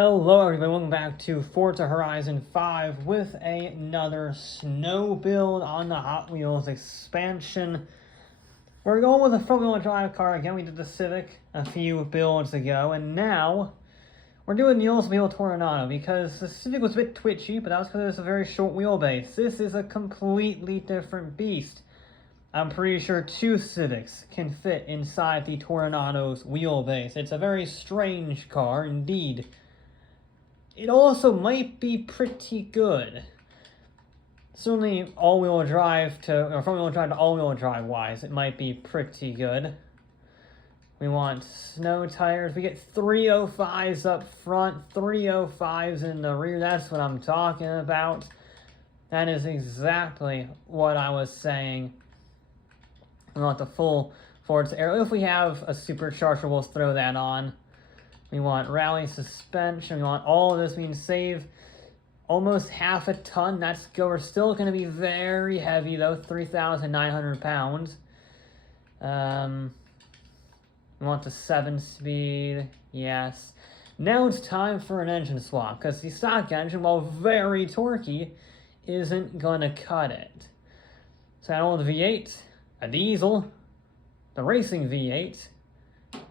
Hello everybody, welcome back to Forza Horizon 5 with another snow build on the Hot Wheels expansion. We're going with a front-wheel drive car again. We did the Civic a few builds ago, and now we're doing the Oldsmobile Tornado because the Civic was a bit twitchy, but that was because it's a very short wheelbase. This is a completely different beast. I'm pretty sure two Civics can fit inside the Tornado's wheelbase. It's a very strange car indeed. It also might be pretty good. Certainly all-wheel drive to, or front-wheel drive to all-wheel drive wise, it might be pretty good. We want snow tires. We get 305s up front, 305s in the rear. That's what I'm talking about. That is exactly what I was saying. We want the full Forza Aero. If we have a supercharger, we'll throw that on. We want rally suspension. We want all of this. We can save almost half a ton. That's good. We're still going to be very heavy, though. 3,900 pounds. We want the 7-speed. Yes. Now it's time for an engine swap, because the stock engine, while very torquey, isn't going to cut it. So I want the V8, a diesel, the racing V8,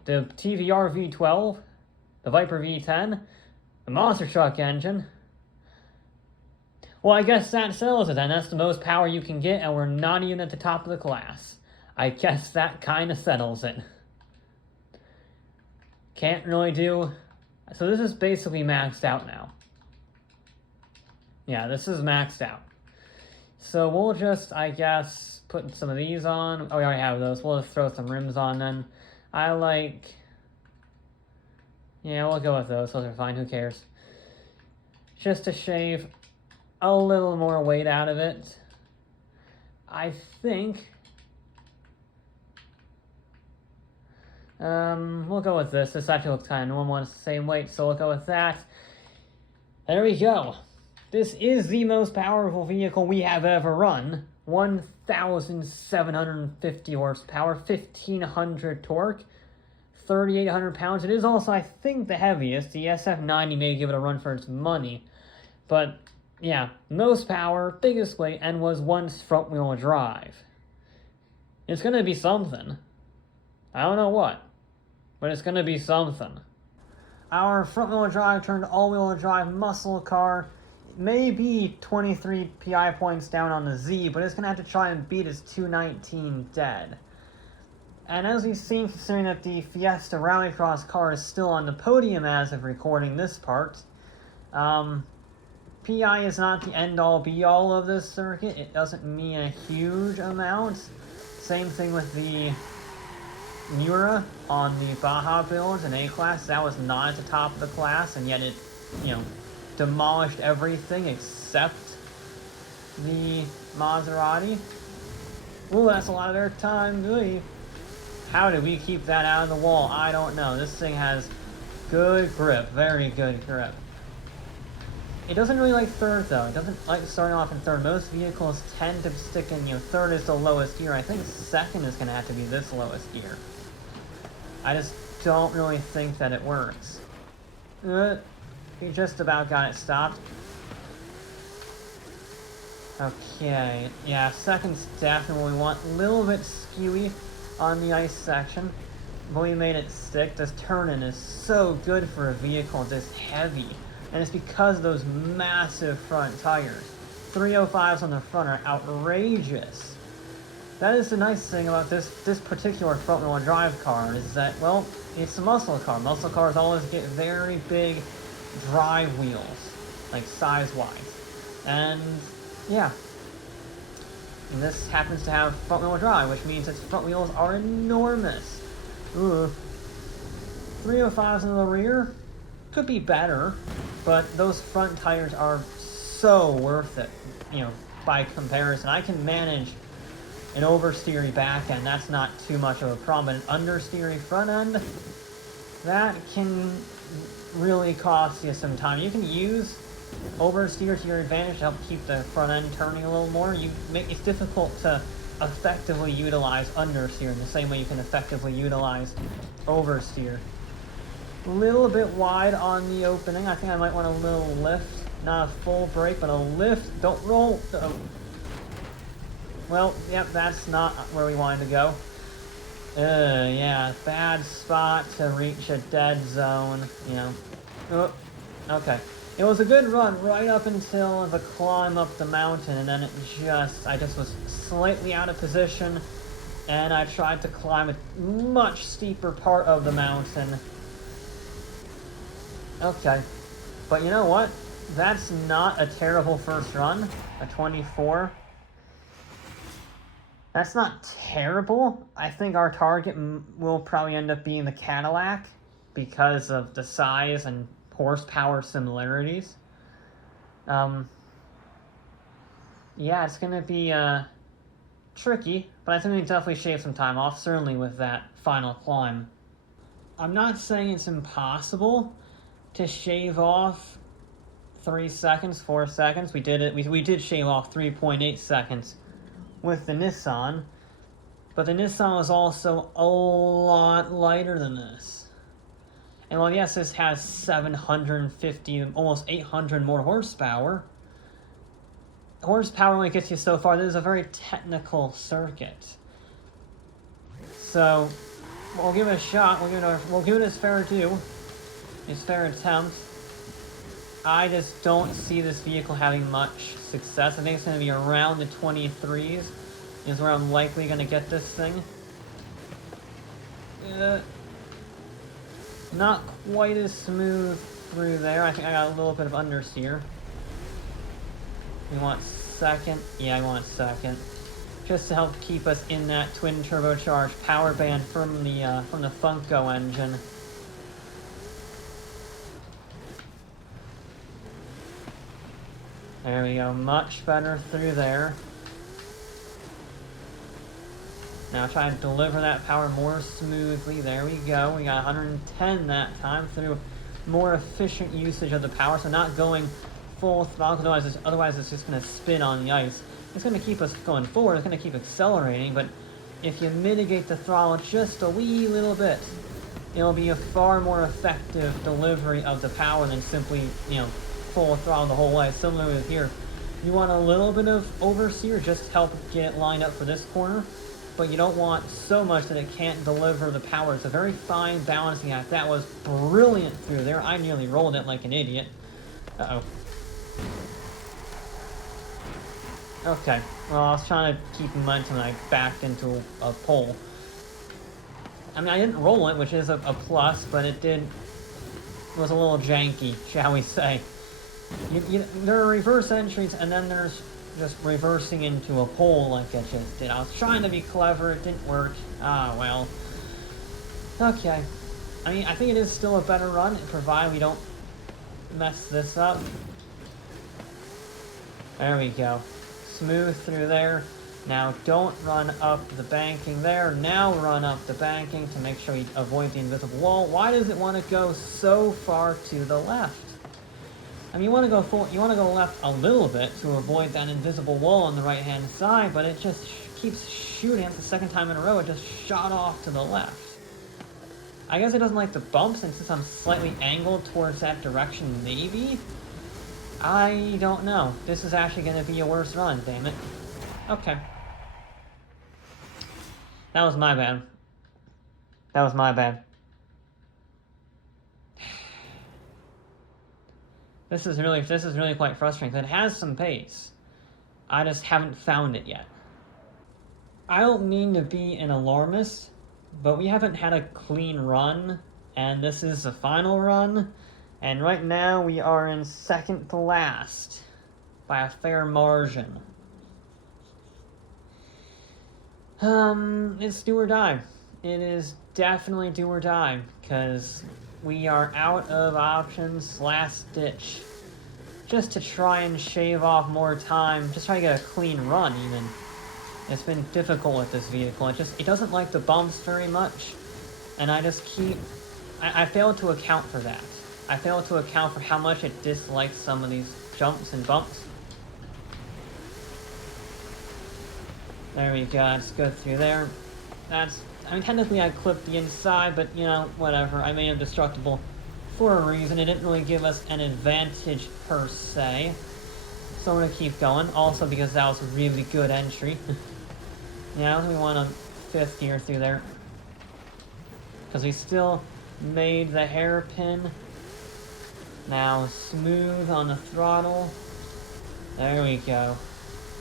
the TVR V12, the Viper V10, the monster truck engine. Well, I guess that settles it then. That's the most power you can get, and we're not even at the top of the class. I guess that kind of settles it. Can't really do... So this is basically maxed out now. Yeah, this is maxed out. So we'll just, I guess, put some of these on. Oh, we already have those. We'll just throw some rims on then. I like... Yeah, we'll go with those. Those are fine. Who cares? Just to shave a little more weight out of it. I think... we'll go with this. This actually looks kind of normal. It's the same weight, so we'll go with that. There we go. This is the most powerful vehicle we have ever run. 1,750 horsepower, 1,500 torque. 3,800 pounds. It is also, I think, the heaviest. The SF90 may give it a run for its money. But, yeah, most power, biggest weight, and was once front-wheel drive. It's going to be something. I don't know what, but it's going to be something. Our front-wheel drive turned all-wheel drive muscle car may be 23 PI points down on the Z, but it's going to have to try and beat its 219 dead. And as we've seen, considering that the Fiesta Rallycross car is still on the podium as of recording this part, PI is not the end-all be-all of this circuit. It doesn't mean a huge amount. Same thing with the Miura on the Baja builds in A-Class. That was not at the top of the class, and yet it, demolished everything except the Maserati. Ooh, that's a lot of airtime. Ooh. How did we keep that out of the wall? I don't know. This thing has good grip. Very good grip. It doesn't really like third, though. It doesn't like starting off in third. Most vehicles tend to stick in, third is the lowest gear. I think second is going to have to be this lowest gear. I just don't really think that it works. We just about got it stopped. Okay. Yeah, second's definitely what we want. A little bit skewy on the ice section, but we made it stick. This turn-in is so good for a vehicle this heavy, and it's because of those massive front tires. 305s on the front are outrageous. That is the nice thing about this particular front-wheel drive car, is that, well, it's a muscle car. Muscle cars always get very big drive wheels, like size-wise. And, yeah. And this happens to have front-wheel drive, which means its front wheels are enormous. Ooh. 305s in the rear could be better, but those front tires are so worth it, by comparison. I can manage an oversteery back end. That's not too much of a problem, but an understeery front end, that can really cost you some time. You can use oversteer to your advantage to help keep the front end turning a little more. It's difficult to effectively utilize understeer in the same way you can effectively utilize oversteer. little bit wide on the opening. I think I might want a little lift. Not a full brake, but a lift. Don't roll. Uh-oh. Well, yep, that's not where we wanted to go. Yeah, bad spot to reach a dead zone, you know. Oh, okay. It was a good run right up until the climb up the mountain, and then I just was slightly out of position, and I tried to climb a much steeper part of the mountain. Okay. But you know what? That's not a terrible first run. A 24. That's not terrible. I think our target will probably end up being the Cadillac because of the size and horsepower similarities. Yeah, it's going to be tricky, but I think we can definitely shave some time off, certainly with that final climb. I'm not saying it's impossible to shave off 3 seconds, 4 seconds. We did it. We did shave off 3.8 seconds with the Nissan, but the Nissan was also a lot lighter than this. And while yes, this has 750, almost 800 more horsepower, horsepower only gets you so far. This is a very technical circuit. So, we'll give it a shot. We'll give it its fair due, its fair attempt. I just don't see this vehicle having much success. I think it's going to be around the 23s is where I'm likely going to get this thing. Not quite as smooth through there. I think I got a little bit of understeer. We want second. Yeah, I want second. Just to help keep us in that twin turbocharged power band from the Funco engine. There we go, much better through there. Now try to deliver that power more smoothly. There we go. We got 110 that time through more efficient usage of the power. So not going full throttle, otherwise it's just going to spin on the ice. It's going to keep us going forward. It's going to keep accelerating, but if you mitigate the throttle just a wee little bit, it'll be a far more effective delivery of the power than simply, full throttle the whole way. Similar with here. You want a little bit of oversteer just to help get it lined up for this corner, but you don't want so much that it can't deliver the power. It's a very fine balancing act. That was brilliant through there. I nearly rolled it like an idiot. Uh-oh. Okay. Well, I was trying to keep momentum and I backed into a pole. I mean, I didn't roll it, which is a plus, but it was a little janky, shall we say. There are reverse entries, and then there's just reversing into a pole like I just did. I was trying to be clever, it didn't work. Ah, well. Okay. I mean, I think it is still a better run, provided we don't mess this up. There we go. Smooth through there. Now don't run up the banking there. Now run up the banking to make sure you avoid the invisible wall. Why does it want to go so far to the left? I mean, you want to go left a little bit to avoid that invisible wall on the right-hand side, but it just keeps shooting. It's the second time in a row it just shot off to the left. I guess it doesn't like the bumps, and since I'm slightly angled towards that direction, maybe? I don't know. This is actually going to be a worse run, damn it. Okay. That was my bad. That was my bad. This is really quite frustrating, because it has some pace. I just haven't found it yet. I don't mean to be an alarmist, but we haven't had a clean run, and this is the final run, and right now we are in second to last by a fair margin. It's do or die. It is definitely do or die, because we are out of options, last ditch. Just to try and shave off more time, just try to get a clean run even. It's been difficult with this vehicle. It doesn't like the bumps very much, and I fail to account for that. I fail to account for how much it dislikes some of these jumps and bumps. There we go, let's go through there. I mean, technically I clipped the inside, but, whatever. I made him destructible for a reason. It didn't really give us an advantage per se. So I'm going to keep going. Also because that was a really good entry. Yeah, we want a 5th gear through there. Because we still made the hairpin. Now smooth on the throttle. There we go.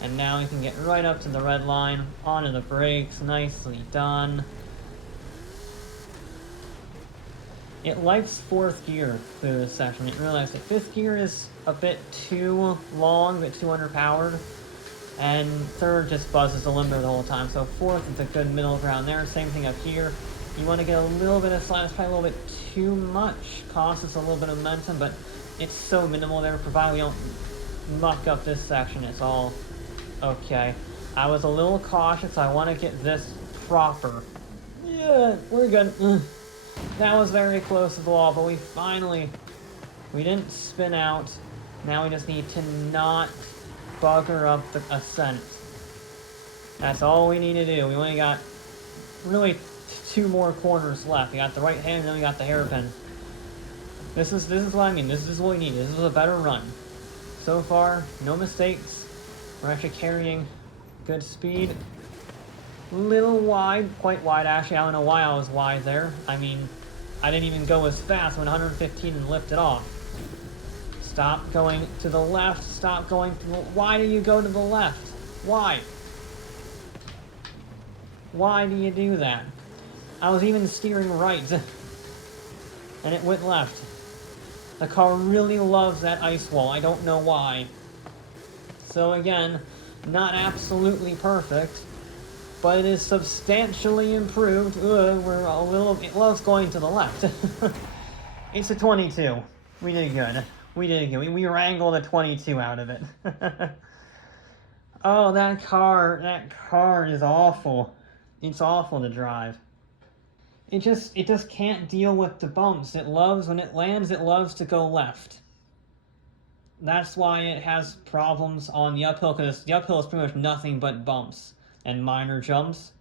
And now we can get right up to the red line. Onto the brakes. Nicely done. It likes 4th gear through this section. It realized that 5th gear is a bit too long, a bit too underpowered. And 3rd just buzzes the limiter the whole time. So 4th is a good middle ground there. Same thing up here. You want to get a little bit of slide. It's probably a little bit too much. Costs us a little bit of momentum, but it's so minimal there. Provided we don't muck up this section, it's all okay. I was a little cautious. I want to get this proper. Yeah, we're good. That was very close to the wall, but we didn't spin out. Now we just need to not bugger up the ascent. That's all we need to do. We only got really 2 more corners left. We got the right hand and then we got the hairpin. This is what I mean. This is what we need. This is a better run. So far, no mistakes. We're actually carrying good speed. Little wide, quite wide actually. I don't know why I was wide there. I mean, I didn't even go as fast. I went 115 and lifted off. Stop going to the left. Stop going to the... Why do you go to the left? Why? Why do you do that? I was even steering right. And it went left. The car really loves that ice wall. I don't know why. So again, not absolutely perfect, but it is substantially improved. We're a little... It loves going to the left. It's a 22. We did good. We did good. We wrangled a 22 out of it. Oh, that car is awful. It's awful to drive. It just can't deal with the bumps. It loves, when it lands, it loves to go left. That's why it has problems on the uphill, because the uphill is pretty much nothing but bumps and minor jumps.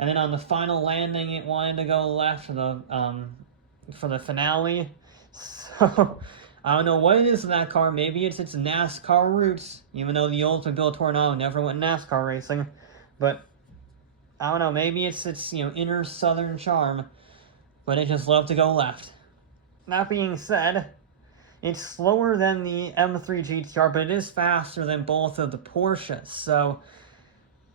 And then on the final landing, it wanted to go left for the finale. So I don't know what it is in that car. Maybe it's its NASCAR roots, even though the Oldsmobile Tornado never went NASCAR racing. But I don't know, maybe it's its, inner southern charm, but it just loved to go left. That being said, it's slower than the M3 GTR, but it is faster than both of the Porsches, so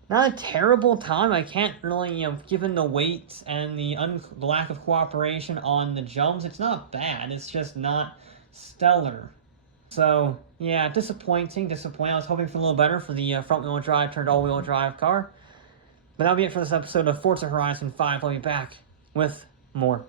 not a terrible time. I can't really, given the weight and the lack of cooperation on the jumps, it's not bad. It's just not stellar. So, yeah, disappointing. I was hoping for a little better for the front-wheel drive turned all-wheel drive car. But that'll be it for this episode of Forza Horizon 5. I'll be back with more.